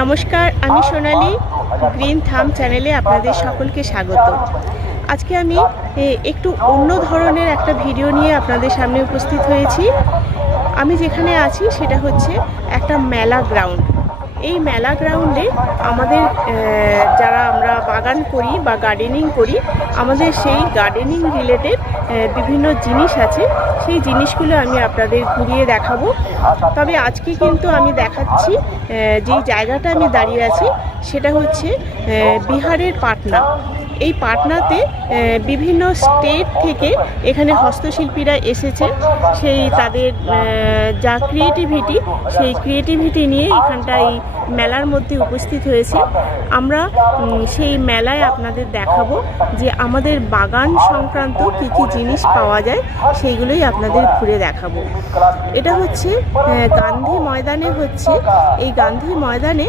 নমস্কার, আমি সোনালি গ্রিন থাম চ্যানেলে আপনাদের সকলকে স্বাগত। আজকে আমি একটু অন্য ধরনের একটা ভিডিও নিয়ে আপনাদের সামনে উপস্থিত হয়েছি। আমি যেখানে আছি সেটা হচ্ছে একটা মেলা গ্রাউন্ড। এই মেলা গ্রাউন্ডে আমাদের যারা আমরা বাগান করি বা গার্ডেনিং করি, আমাদের সেই গার্ডেনিং রিলেটেড বিভিন্ন জিনিস আছে। সেই জিনিসগুলো আমি আপনাদের ঘুরিয়ে দেখাবো। তবে আজকে কিন্তু আমি দেখাচ্ছি যেই জায়গাটা আমি দাঁড়িয়ে আছি, সেটা হচ্ছে বিহারের পাটনা। এই পাটনাতে বিভিন্ন স্টেট থেকে এখানে হস্তশিল্পীরা এসেছে। সেই তাদের যা ক্রিয়েটিভিটি সেই ক্রিয়েটিভিটি নিয়ে এখানটা এই মেলার মধ্যে উপস্থিত হয়েছে। আমরা সেই মেলায় আপনাদের দেখাবো যে আমাদের বাগান সংক্রান্ত কী কী জিনিস পাওয়া যায় সেইগুলোই আপনাদের ঘুরে দেখাবো। এটা হচ্ছে গান্ধী ময়দানে হচ্ছে এই গান্ধী ময়দানে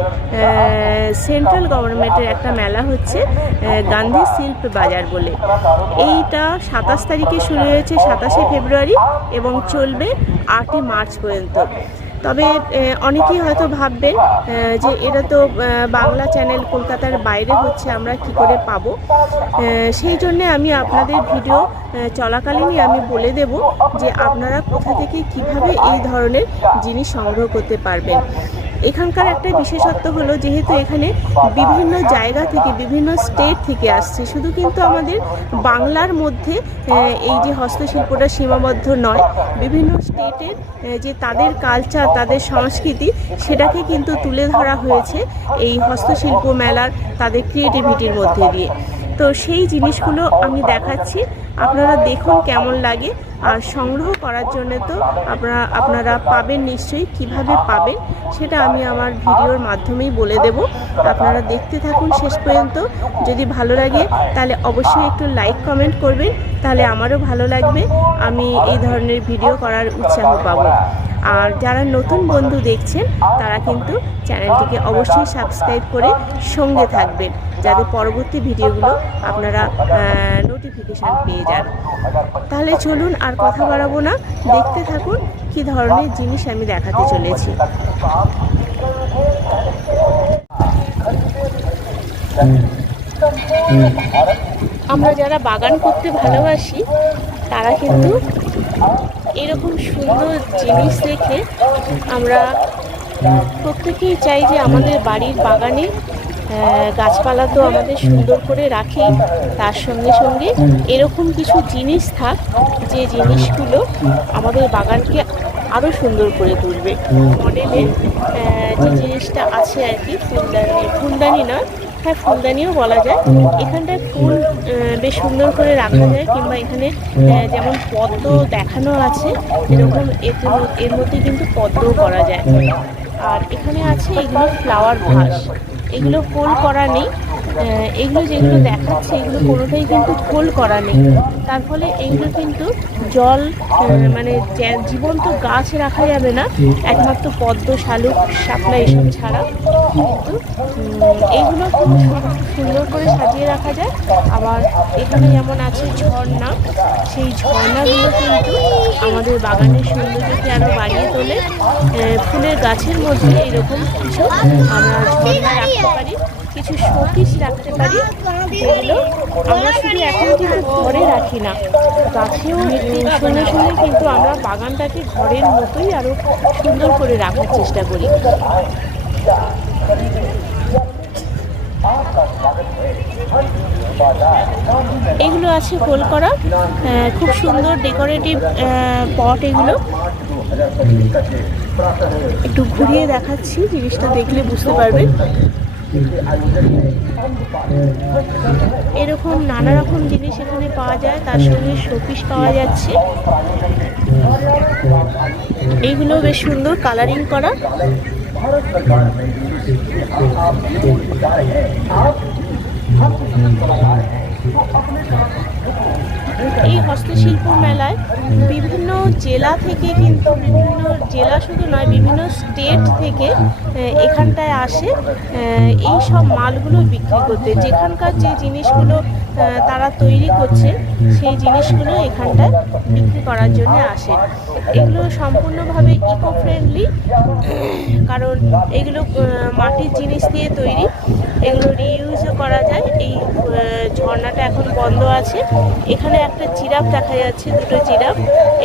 সেন্ট্রাল গভর্নমেন্টের একটা মেলা হচ্ছে আহ, গান্ধী শিল্প বাজার বলে। এইটা সাতাশ তারিখে শুরু হয়েছে, সাতাশে ফেব্রুয়ারি এবং চলবে আটই মার্চ পর্যন্ত। তবে অনেকেই হয়তো ভাববেন যে এটা তো বাংলা চ্যানেল কলকাতার বাইরে হচ্ছে, আমরা কি করে পাবো? সেই জন্যে আমি আপনাদের ভিডিও চলাকালীনই আমি বলে দেব যে আপনারা কোথা থেকে কীভাবে এই ধরনের জিনিস সংগ্রহ করতে পারবেন। এখানকার একটা বিশেষত্ব হলো যেহেতু এখানে বিভিন্ন জায়গা থেকে, বিভিন্ন স্টেট থেকে আসছে। শুধু কিন্তু আমাদের বাংলার মধ্যে এই যে হস্তশিল্পটা সীমাবদ্ধ নয়, বিভিন্ন স্টেটের যে তাদের কালচার তাদের সংস্কৃতি, সেটাকে কিন্তু তুলে ধরা হয়েছে এই হস্তশিল্প মেলার তাদের ক্রিয়েটিভিটির মধ্যে দিয়ে। তো সেই জিনিসগুলো আমি দেখাচ্ছি। আপনারা দেখুন কেমন লাগে। আর সংগ্রহ করার জন্য তো আপনারা আপনারা পাবেন নিশ্চয়ই। কীভাবে পাবেন সেটা আমি আমার ভিডিওর মাধ্যমেই বলে দেব। আপনারা দেখতে থাকুন শেষ পর্যন্ত। যদি ভালো লাগে, তাহলে অবশ্যই একটু লাইক কমেন্ট করবেন। তাহলে আমারও ভালো লাগবে। আমি এই ধরনের ভিডিও করার উৎসাহ পাবো। আর যারা নতুন বন্ধু দেখছেন, তারা কিন্তু চ্যানেলটিকে অবশ্যই সাবস্ক্রাইব করে সঙ্গে থাকবেন, যাতে পরবর্তী ভিডিওগুলো আপনারা নোটিফিকেশান পেয়ে যান। তাহলে চলুন আর কথা বাড়াবো না। দেখতে থাকুন কি ধরনের জিনিস আমি দেখাতে চলেছি। আমরা যারা বাগান করতে ভালোবাসি, তারা কিন্তু এরকম সুন্দর জিনিস দেখে আমরা প্রত্যেকেই চাই যে আমাদের বাড়ির বাগানে গাছপালা তো আমাদের সুন্দর করে রাখি, তার সঙ্গে সঙ্গে এরকম কিছু জিনিস থাক, যে জিনিসগুলো আমাদের বাগানকে আরও সুন্দর করে তুলবে। মডেলে যে জিনিসটা আছে আর কি, ফুলদানি ফুলদানি না হ্যাঁ ফুলদানিও বলা যায়। এখানটায় ফুল বেশ সুন্দর করে রাখা যায়, কিংবা এখানে যেমন পদ্ম দেখানো আছে, এরকম এর মধ্যে কিন্তু পদ্মও করা যায়। আর এখানে আছে এগুলো ফ্লাওয়ার ভাস এগুলো ফোল্ড করা নেই। এগুলো যেগুলো দেখাচ্ছে, এগুলো কোনোটাই কিন্তু ফুল করা নেই। তার ফলে এগুলো কিন্তু জল মানে জীবন্ত গাছ রাখা যাবে না। একমাত্র পদ্ম, শালুক, শাপলা এসব ছাড়া। কিন্তু এইগুলো খুব সুন্দর করে সাজিয়ে রাখা যায়। আবার এখানে যেমন আছে ঝর্ণা, সেই ঝর্ণাগুলো কিন্তু আমাদের বাগানের সৌন্দর্যকে আরও বাড়িয়ে তোলে। ফুলের গাছের মধ্যে এরকম কিছু আমরা ঝর্ণা রাখতে পারি। কিছু শোপিস রাখতে পারি? যেগুলো আমরা শুধু এখন কিন্তু ঘরে রাখি না। গাছেও শুনে শুনে কিন্তু আমরা বাগানটাকে ঘরের মতোই আরও সুন্দর করে রাখার চেষ্টা করি। এগুলো আছে হোল করা খুব সুন্দর ডেকোরেটিভ পট এগুলো। একটু ঘুরিয়ে দেখাচ্ছি, জিনিসটা দেখলে বুঝতে পারবেন এরকম নানা রকম জিনিস এখানে পাওয়া যায় তার সঙ্গে শোপিস পাওয়া যাচ্ছে। এইগুলো বেশ সুন্দর কালারিং করা। এই হস্তশিল্প মেলায় বিভিন্ন জেলা থেকে কিন্তু বিভিন্ন, জেলা শুধু নয়, বিভিন্ন স্টেট থেকে এখানটায় আসে এই সব মালগুলো বিক্রি করতে। যেখানকার যে জিনিসগুলো তারা তৈরি করছে সেই জিনিসগুলো এখানটায় বিক্রি করার জন্য আসে। এগুলো সম্পূর্ণভাবে ইকো ফ্রেন্ডলি কারণ এগুলো মাটির জিনিস দিয়ে তৈরি। এগুলো রিইউজও করা যায়। এই ঝর্ণাটা এখন বন্ধ আছে। এখানে একটা জিরাফ দেখা যাচ্ছে, দুটো জিরাফ।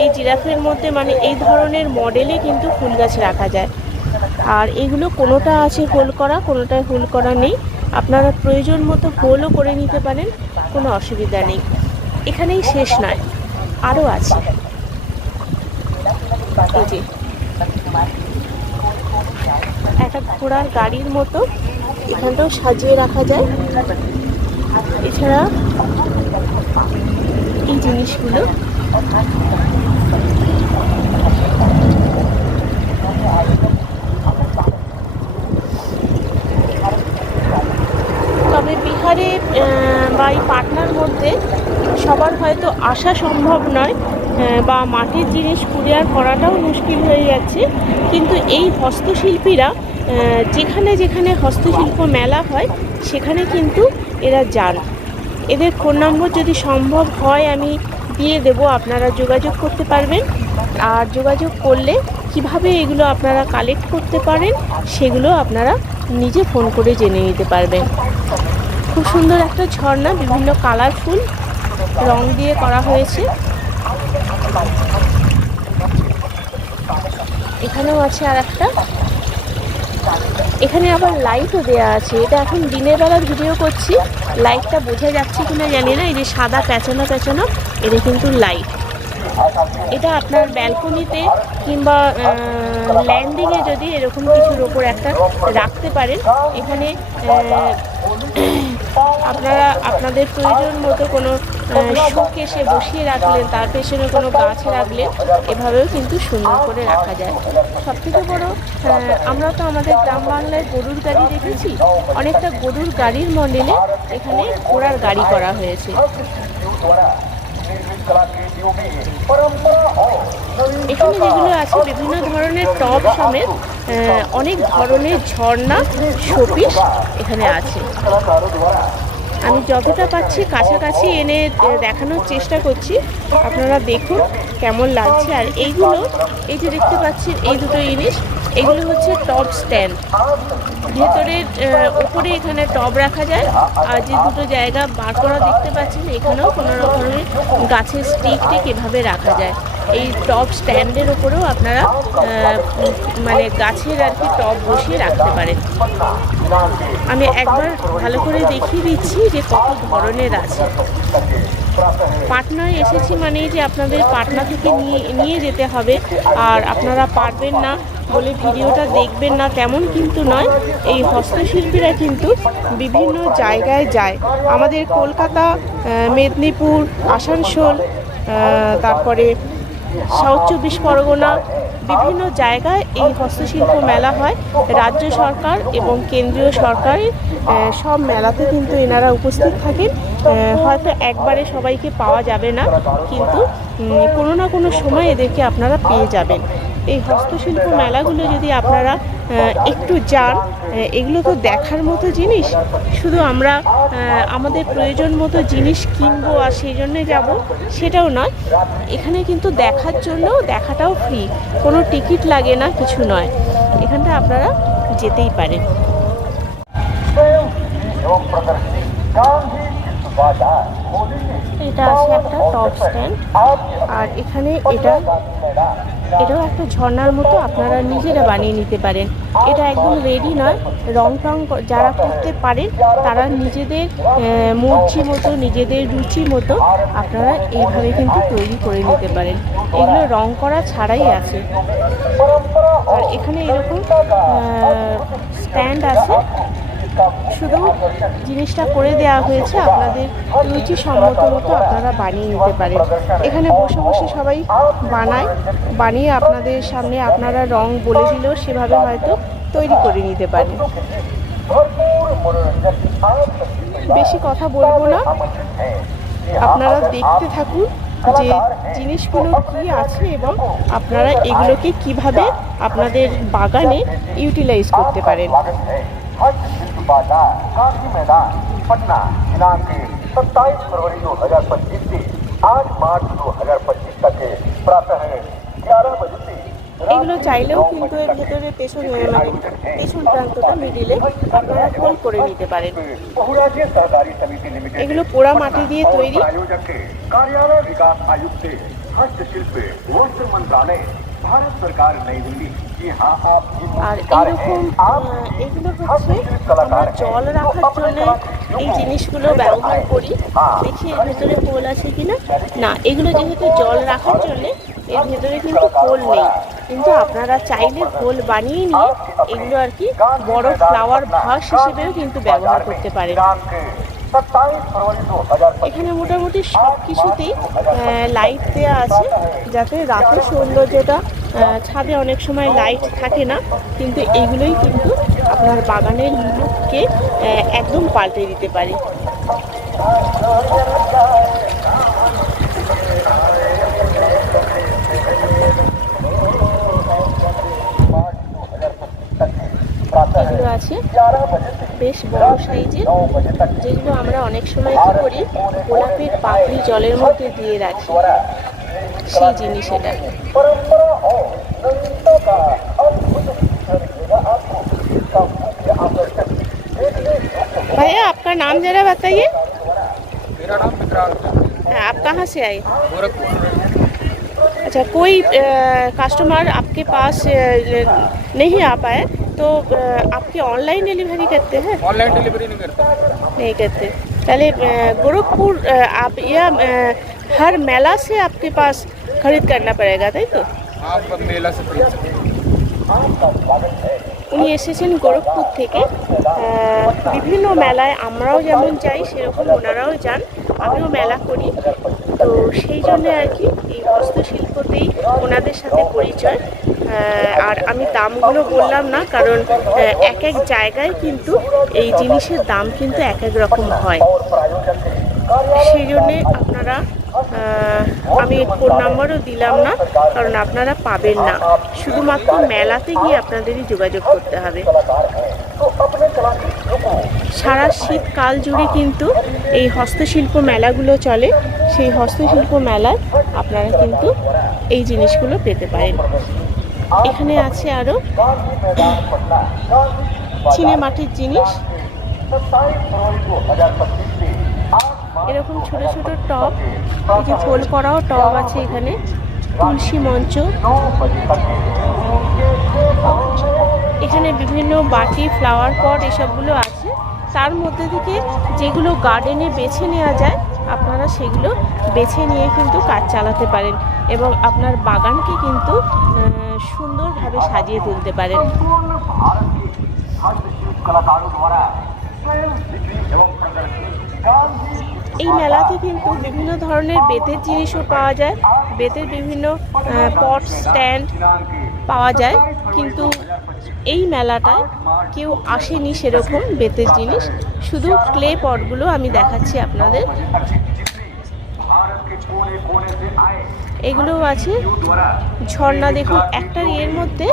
এই জিরাফের মধ্যে মানে এই ধরনের মডেলে কিন্তু ফুল গাছ রাখা যায়। আর এগুলো কোনোটা আছে হোল করা, কোনোটায় হোল করা নেই। আপনারা প্রয়োজন মতো হোলও করে নিতে পারেন, কোনো অসুবিধা নেই। এখানেই শেষ নয়, আরও আছে। একটা ঘোড়ার গাড়ির মতো, এখানটাও সাজিয়ে রাখা যায়। এছাড়া এই জিনিসগুলো তবে বিহারে বা এই পাটনার মধ্যে সবার হয়তো আসা সম্ভব নয় বা মাটির জিনিস কুরিয়ার করাটাও মুশকিল হয়ে যাচ্ছে। কিন্তু এই হস্তশিল্পীরা যেখানে যেখানে হস্তশিল্প মেলা হয়, সেখানে কিন্তু এরা যান। এদের ফোন নম্বর যদি সম্ভব হয়, আমি দিয়ে দেব, আপনারা যোগাযোগ করতে পারবেন। আর যোগাযোগ করলে কীভাবে এগুলো আপনারা কালেক্ট করতে পারেন, সেগুলো আপনারা নিজে ফোন করে জেনে নিতে পারবেন। খুব সুন্দর একটা ঝর্ণা, বিভিন্ন কালারফুল রং দিয়ে করা হয়েছে। এখানেও আছে আর একটা এখানে আবার লাইটও দেওয়া আছে। এটা এখন দিনের বেলা ভিডিও করছি। লাইটটা বোঝা যাচ্ছে কিনা জানি না। এই যে সাদা পেঁচানো পেঁচানো এটা কিন্তু লাইট এটা আপনার ব্যালকনিতে কিংবা ল্যান্ডিংয়ে যদি এরকম কিছুর ওপর একটা রাখতে পারেন, এখানে আপনারা, আপনাদের প্রয়োজন মতো কোনো শোকেসে বসিয়ে রাখলেন, তার পেছনে কোনো গাছ রাখলেন, এভাবেও কিন্তু সুন্দর করে রাখা যায়। সব থেকে বড় আমরা তো আমাদের গ্রাম বাংলায় গরুর গাড়ি দেখেছি। অনেকটা গরুর গাড়ির মডেলে এখানে ঘোড়ার গাড়ি করা হয়েছে। এখানে যেগুলো আছে, বিভিন্ন ধরনের টব সমেত অনেক ধরনের ঝর্ণা, শোপিস এখানে আছে। আমি যতটা পাচ্ছি কাছাকাছি এনে দেখানোর চেষ্টা করছি। আপনারা দেখুন কেমন লাগছে। আর এইগুলো, এই যে দেখতে পাচ্ছেন, এই দুটো জিনিস এগুলো হচ্ছে টপ স্ট্যান্ড। ভেতরের ওপরে এখানে টব রাখা যায়। আর যে দুটো জায়গা বার করা দেখতে পাচ্ছেন, এখানেও কোনো রকমের গাছের স্টিক টিক এভাবে রাখা যায়। এই টপ স্ট্যান্ডের ওপরেও আপনারা মানে গাছের আর কি টব বসিয়ে রাখতে পারেন। আমি একবার ভালো করে দেখিয়ে দিচ্ছি যে কত ধরনের আছে। পাটনায় এসেছি মানেই যে আপনাদের পাটনা থেকে নিয়ে নিয়ে যেতে হবে। আর আপনারা পারবেন না বলে ভিডিওটা দেখবেন না, তেমন কিন্তু নয়। এই হস্তশিল্পীরা কিন্তু বিভিন্ন জায়গায় যায়। আমাদের কলকাতা মেদিনীপুর, আসানসোল তারপরে সাউথ চব্বিশ পরগনা, বিভিন্ন জায়গায় এই হস্তশিল্প মেলা হয়। রাজ্য সরকার এবং কেন্দ্রীয় সরকারের সব মেলাতে কিন্তু এনারা উপস্থিত থাকেন। হয়তো একবারে সবাইকে পাওয়া যাবে না, কিন্তু কোনো না কোনো সময় এদেরকে আপনারা পেয়ে যাবেন। এই হস্তশিল্প মেলাগুলো যদি আপনারা একটু যান এগুলো তো দেখার মতো জিনিস। শুধু আমরা আমাদের প্রয়োজন মতো জিনিস কিনবো আর সেই জন্যে যাব, সেটাও নয়। এখানে কিন্তু দেখার জন্য দেখাটাও ফ্রি কোনো টিকিট লাগে না, কিছু নয়। এখানটা আপনারা যেতেই পারেন। এটা আছে একটা টপ স্ট্যান্ড আর এখানে এটা, এটাও একটা ঝর্ণার মতো, আপনারা নিজেরা বানিয়ে নিতে পারেন। এটা একদম রেডি নয় রং টং যারা করতে পারেন, তারা নিজেদের মর্জি মতো, নিজেদের রুচি মতো আপনারা এইভাবে কিন্তু তৈরি করে নিতে পারেন। এগুলো রং করা ছাড়াই আছে। আর এখানে এরকম স্ট্যান্ড আছে। শুধু জিনিসটা করে দেওয়া হয়েছে আপনাদের রুচি সম্মত মতো আপনারা বানিয়ে নিতে পারেন। এখানে বসে বসে সবাই বানায়, বানিয়ে আপনাদের সামনে আপনারা রং বলে দিলেও সেভাবে হয়তো তৈরি করে নিতে পারেন। বেশি কথা বলব না। আপনারা দেখতে থাকুন যে জিনিসগুলো কি আছে এবং আপনারা এগুলোকে কীভাবে আপনাদের বাগানে ইউটিলাইজ করতে পারেন। स्वागत है हज शिल्प बाजार गांधी मैदान पटना दिनांक सत्ताईस फरवरी दो हजार पच्चीस से आठ मार्च दो हजार पच्चीस तक प्रातः ग्यारह बजे से এগুলো চাইলেও কিন্তু এর ভেতরে পেছন মানে পেছন প্রান্তটা মিডিলে আপনারা হোল করে নিতে পারেন बहुराज्य सहकारी समिति लिमिटेड এগুলো পোড়া মাটি দিয়ে और তৈরি प्रायोजक कार्यालय विकास आयुक्त हस्तशिल्प वस्त्र আর এরকম এগুলো হচ্ছে আমরা জল রাখার জন্য এই জিনিসগুলো ব্যবহার করি। দেখি এর ভেতরে কোল আছে কিনা? না এগুলো যেহেতু জল রাখার জন্য এর ভেতরে কিন্তু কোল নেই। কিন্তু আপনারা চাইলে কোল বানিয়ে নিয়ে এগুলো আর কি বড় ফ্লাওয়ার ভাস হিসেবেও কিন্তু ব্যবহার করতে পারেন। এখানে মোটামুটি সব কিছুতেই লাইট দেওয়া আছে, যাতে রাতের সৌন্দর্যটা ছাদে অনেক সময় লাইট থাকে না, কিন্তু এগুলোই কিন্তু আপনার বাগানের লুককে একদম পাল্টে দিতে পারে। আছে। বেশ বড় সাইজের नौ बजे तक যেগুলো আমরা অনেক সময় কি করি গোলাপের পাপড়ি জলের মধ্যে দিয়ে রাখি द्वारा সেই জিনিস এটা परंपरा और नवीनता का अद्भुत मिश्रण देगा आपको इसका मुख्य आकर्षण देखने योग्य भैया आपका नाम जरा बताइए मेरा नाम विक्रांत है हाँ, आप कहाँ से आए गोरखपुर अच्छा कोई कस्टमर आपके पास अ, नहीं आ पाए तो अ, आपके ऑनलाइन डिलीवरी करते हैं ऑनलाइन डिलीवरी नहीं करते नहीं करते पहले अ, गोरखपुर अ, आप यह अ, हर मेला से आपके पास खरीद करना पड़ेगा তাই তো आप मेला से खरीद सकते हैं উনি এসেছেন গোরখপুর থেকে আহ, বিভিন্ন মেলায় আমরাও যেমন যাই সেরকম ওনারাও যান আমিও মেলা করি তো সেই জন্য আর কি এই হস্তশিল্পতেই ওনাদের সাথে পরিচয় আহ, আর আমি দামগুলো বললাম না, কারণ এক এক জায়গায় কিন্তু এই জিনিসের দাম কিন্তু এক এক রকম হয়। সেই জন্যে আপনারা আমি ফোন নাম্বারও দিলাম না, কারণ আপনারা পাবেন না। শুধুমাত্র মেলাতে গিয়ে আপনাদেরই যোগাযোগ করতে হবে। সারা শীতকাল জুড়ে কিন্তু এই হস্তশিল্প মেলাগুলো চলে। সেই হস্তশিল্প মেলায় আপনারা কিন্তু এই জিনিসগুলো পেতে পারেন। এখানে আছে আরও চিনে মাটির জিনিস। এরকম ছোট ছোট টব, এই যে ফোল করাও টব আছে এখানে, তুলসী মঞ্চ। এখানে বিভিন্ন বাটি ফ্লাওয়ার পট এসবগুলো আছে। তার মধ্যে থেকে যেগুলো গার্ডেনে বেছে নেওয়া যায়, আপনারা সেগুলো বেছে নিয়ে কিন্তু কাজ চালাতে পারেন। এবং আপনার বাগানকে কিন্তু সুন্দরভাবে সাজিয়ে তুলতে পারেন। এই মেলাতে কিন্তু বিভিন্ন ধরনের বেতের জিনিসও পাওয়া যায়। বেতের বিভিন্ন পট স্ট্যান্ড পাওয়া যায়। কিন্তু এই মেলাটায় কেউ আসেনি সেরকম বেতের জিনিস। শুধু ক্লে পটগুলো আমি দেখাচ্ছি আপনাদের। भारत के कोने कोने से आए এগুলোও আছে द्वारा ঝর্ণা দেখুন একটা এর মধ্যে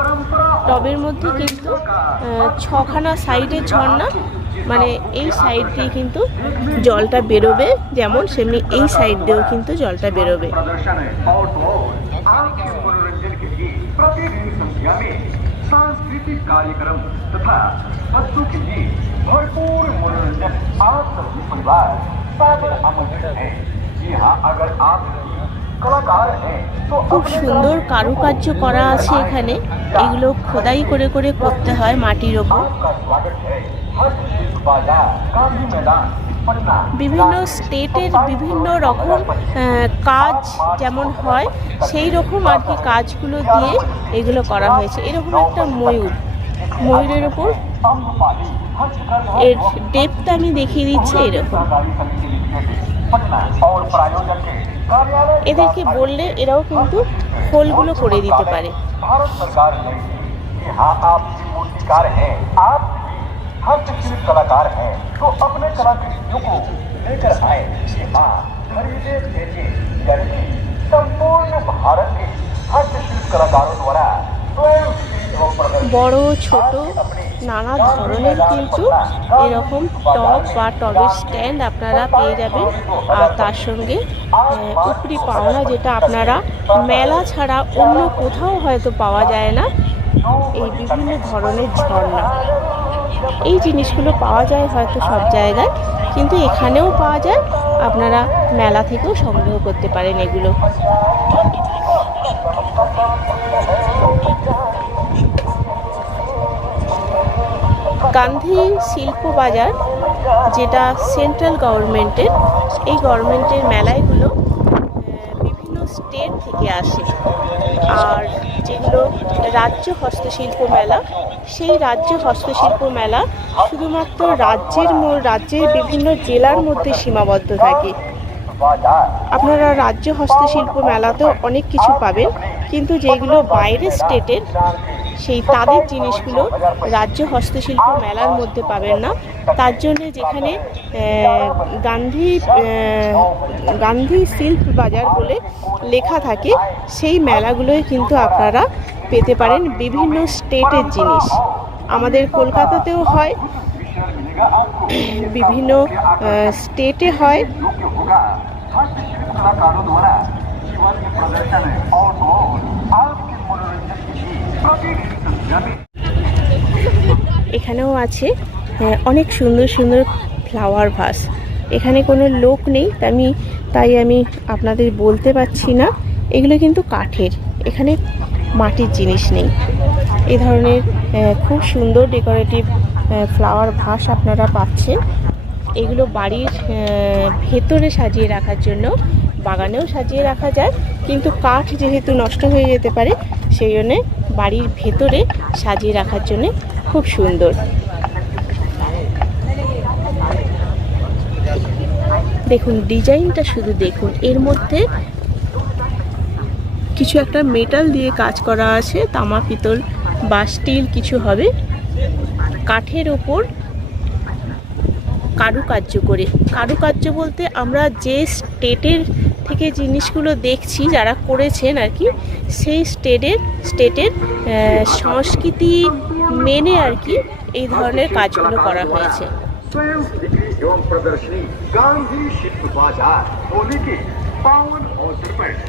টবের মধ্যে কিন্তু আহ, ছখানা সাইডের ঝর্ণা মানে এই সাইড দিয়ে কিন্তু জলটা বেরোবে যেমন সেমনি এই সাইড দিয়েও কিন্তু জলটা বেরোবে प्रदर्शन है और तो और आपके मनोरंजन के लिए प्रतिदिन संध्या में सांस्कृतिक कार्यक्रम तथा बच्चों के लिए भरपूर मनोरंजन आप सभी परिवार सादर आमंत्रित है जी हाँ अगर आप कलाकार हैं तो খুব সুন্দর কারুকার্য করা আছে এখানে। এগুলো খোদাই করে করে করতে হয় মাটির ওপর। বিভিন্ন স্টেটের বিভিন্ন রকম কাজ যেমন হয় সেই রকম আর কি কাজগুলো দিয়ে এগুলো করা হয়েছে। এরকম একটা ময়ূর। ময়ূরের ওপর এর ডেপটা আমি দেখিয়ে দিচ্ছি এরকম। सहकारी समिति लिमिटेड पटना और प्रायोजक के कार्यालय এদেরকে বললে এরাও কিন্তু হোলগুলো করে দিতে পারে भारत सरकार ने कि हाँ आप भी मूर्तिकार हैं आप भी हस्तशिल्प कलाकार हैं तो अपने कलाकृतियों को लेकर आए ये माँ खरीदे भेजे यानी कि संपूर्ण भारत के हस्तशिल्प कलाकारों द्वारा स्वयं एवं प्रदर्शित বড়, ছোট, নানা ধরনের কিন্তু এরকম টব বা টবের স্ট্যান্ড আপনারা পেয়ে যাবেন। আর তার সঙ্গে উপরি পাওনা যেটা আপনারা মেলা ছাড়া অন্য কোথাও হয়তো পাওয়া যায় না, এই বিভিন্ন ধরনের ঝর্ণা। এই জিনিসগুলো পাওয়া যায় হয়তো সব জায়গায়, কিন্তু এখানেও পাওয়া যায়। আপনারা মেলা থেকেও সংগ্রহ করতে পারেন এগুলো। গান্ধী শিল্প বাজার যেটা সেন্ট্রাল গভর্নমেন্টের এই গভর্নমেন্টের মেলাগুলো বিভিন্ন স্টেট থেকে আসে। আর যেগুলো রাজ্য হস্তশিল্প মেলা, সেই রাজ্য হস্তশিল্প মেলা শুধুমাত্র রাজ্যের রাজ্যের বিভিন্ন জেলার মধ্যে সীমাবদ্ধ থাকে। আপনারা রাজ্য হস্তশিল্প মেলাতেও অনেক কিছু পাবেন, কিন্তু যেগুলো বাইরের স্টেটের, সেই তাদের জিনিসগুলো রাজ্য হস্তশিল্প মেলার মধ্যে পাবেন না। তার জন্য যেখানে গান্ধী গান্ধী শিল্প বাজার বলে লেখা থাকে, সেই মেলাগুলোয় কিন্তু আপনারা পেতে পারেন বিভিন্ন স্টেটের জিনিস। আমাদের কলকাতাতেও হয়, বিভিন্ন স্টেটে হয়। योग्य होगा हस्तशिल्प कलाकारों द्वारा जीवन प्रदर्शन और तो और आपके मनोरंजन की भी प्रतिदिन संख्या में এখানেও আছে আহ, অনেক সুন্দর সুন্দর ফ্লাওয়ার ভাস এখানে কোনো লোক নেই তা আমি তাই আমি আপনাদের বলতে পারছি না এগুলো কিন্তু কাঠের এখানে মাটির জিনিস নেই এই ধরনের আহ, খুব সুন্দর ডেকোরেটিভ ফ্লাওয়ার ভাস আপনারা পাচ্ছেন এগুলো বাড়ির ভেতরে সাজিয়ে রাখার জন্য, বাগানেও সাজিয়ে রাখা যায়। কিন্তু কাঠ যেহেতু নষ্ট হয়ে যেতে পারে, সেই জন্যে বাড়ির ভেতরে সাজিয়ে রাখার জন্য খুব সুন্দর। দেখুন, ডিজাইনটা শুধু দেখুন, এর মধ্যে কিছু একটা মেটাল দিয়ে কাজ করা আছে, তামা, পিতল বা স্টিল কিছু হবে। কাঠের ওপর কারুকার্য করে। কারুকার্য বলতে আমরা যে স্টেটের থেকে জিনিসগুলো দেখছি যারা করেছেন আর কি সেই স্টেটের স্টেটের সংস্কৃতি মেনে আর কি এই ধরনের কাজগুলো করা হয়েছে।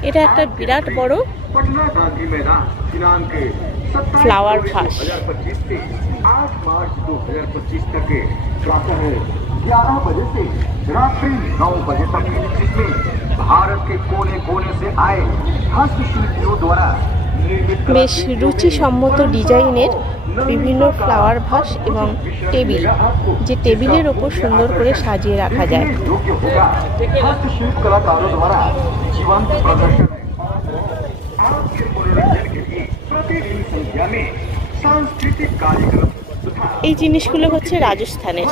এটা একটা বিরাট বড় ফ্লাওয়ার ফাস্ট। আট মার্চ দু হাজার পঁচিশ থেকে हजार पच्चीस से आठ मार्च दो हजार पच्चीस तक प्रातः ग्यारह बजे से रात्रि नौ बजे तक जिसमें भारत के कोने कोने से आए हस्तशिल्पियों द्वारा निर्मित বেশ রুচিসম্মত ডিজাইনের বিভিন্ন ফ্লাওয়ার ভাস এবং টেবিল যে টেবিলের ওপর সুন্দর করে সাজিয়ে রাখা যায় योग्य होगा এই জিনিসগুলো হচ্ছে রাজস্থানের।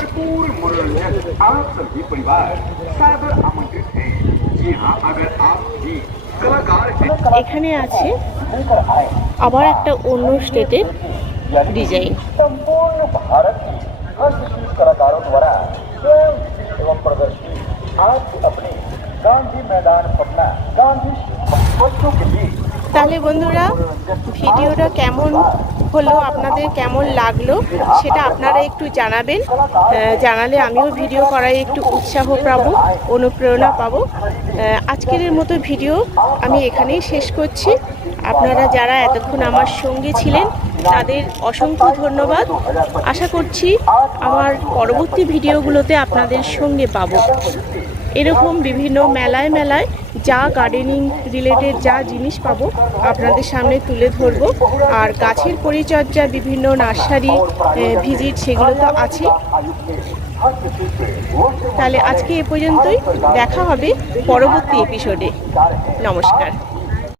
এখানে আছে আবার একটা অন্য স্টেটের ডিজাইন। তাহলে বন্ধুরা ভিডিওটা কেমন হলো আপনাদের কেমন লাগল সেটা আপনারা একটু জানাবেন। জানালে আমিও ভিডিও করায় একটু উৎসাহ পাবো, অনুপ্রেরণা পাবো। আজকের মতো ভিডিও আমি এখানেই শেষ করছি। আপনারা যারা এতক্ষণ আমার সঙ্গে ছিলেন, তাদের অসংখ্য ধন্যবাদ। আশা করছি আমার পরবর্তী ভিডিওগুলোতে আপনাদের সঙ্গে পাবো। এরকম বিভিন্ন মেলায় মেলায় যা গার্ডেনিং রিলেটেড যা জিনিস পাবো আপনাদের সামনে তুলে ধরব। আর গাছের পরিচর্যা, বিভিন্ন নার্সারি ভিজিট সেগুলো তো আছে। তাহলে আজকে এ পর্যন্তই। দেখা হবে পরবর্তী এপিসোডে নমস্কার।